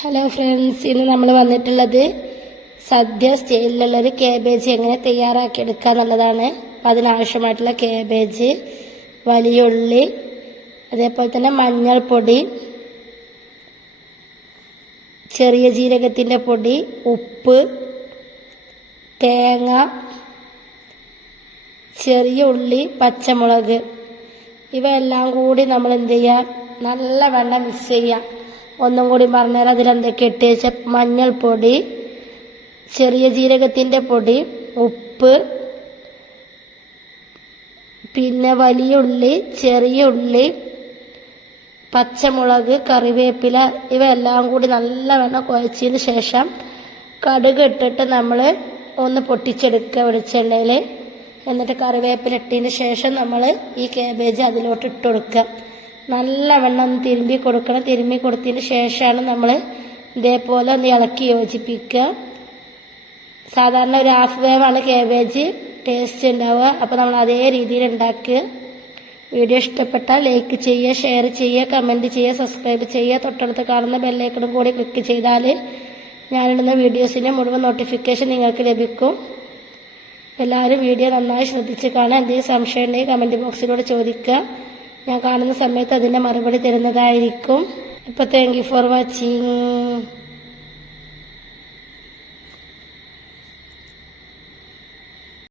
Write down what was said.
Hello friends ഇന്ന് നമ്മൾ വന്നിട്ടുള്ളത് സദ്യ സ്റ്റൈലിലുള്ളൊരു കേബേജ് എങ്ങനെ തയ്യാറാക്കി തയ്യാറാക്കിയെടുക്കുക എന്നുള്ളതാണ്. അപ്പം അതിനാവശ്യമായിട്ടുള്ള കേബേജ് വലിയ ഉള്ളി അതേപോലെ തന്നെ മഞ്ഞൾപ്പൊടി ചെറിയ ജീരകത്തിന്റെ പൊടി ഉപ്പ് തേങ്ങ ചെറിയ ഉള്ളി പച്ചമുളക്. ഇവയെല്ലാം കൂടി നമ്മൾ എന്ത് ചെയ്യുക നല്ല നല്ലവണ്ണം മിക്സ് ചെയ്യാം. ഒന്നും കൂടി പറഞ്ഞാൽ അതിലെന്തൊക്കെ ഇട്ട് മഞ്ഞൾപ്പൊടി ചെറിയ ജീരകത്തിന്റെ പൊടി ഉപ്പ് പിന്നെ വലിയ ഉള്ളി ചെറിയ ഉള്ളി പച്ചമുളക് കറിവേപ്പില ഇവയെല്ലാം കൂടി നല്ലവണ്ണം കുഴച്ചതിന് ശേഷം കടുക് ഇട്ടിട്ട് നമ്മൾ ഒന്ന് പൊട്ടിച്ചെടുക്കുക വെളിച്ചെണ്ണയിൽ എന്നിട്ട് കറിവേപ്പില ഇട്ടതിന് ശേഷം നമ്മൾ ഈ കാബേജ് അതിലോട്ട് ഇട്ട് കൊടുക്കുക. നല്ലവണ്ണം ഒന്ന് തിരുമ്പി കൊടുക്കണം. തിരുമ്പി കൊടുത്തതിന് ശേഷമാണ് നമ്മൾ ഇതേപോലെ ഒന്ന് ഇളക്കി യോജിപ്പിക്കുക. സാധാരണ ഒരു ഹാഫ് വേവാണ് കേബേജ് ടേസ്റ്റ് ഉണ്ടാവുക. അപ്പോൾ നമ്മൾ അതേ രീതിയിൽ ഉണ്ടാക്കുക. വീഡിയോ ഇഷ്ടപ്പെട്ടാൽ ലൈക്ക് ചെയ്യുക ഷെയർ ചെയ്യുക കമന്റ് ചെയ്യുക സബ്സ്ക്രൈബ് ചെയ്യുക. തൊട്ടടുത്ത് കാണുന്ന ബെല്ലൈക്കണും കൂടി ക്ലിക്ക് ചെയ്താൽ ഞാനിടുന്ന വീഡിയോസിന്റെ മുഴുവൻ നോട്ടിഫിക്കേഷൻ നിങ്ങൾക്ക് ലഭിക്കും. എല്ലാവരും വീഡിയോ നന്നായി ശ്രദ്ധിച്ച് കാണാൻ എന്തെങ്കിലും സംശയം ഉണ്ടെങ്കിൽ കമന്റ് ബോക്സിലൂടെ ചോദിക്കുക. ഞാൻ കാണുന്ന സമയത്ത് അതിന്റെ മറുപടി തരുന്നതായിരിക്കും. ഇപ്പോൾ താങ്ക് യു ഫോർ വാച്ചിങ്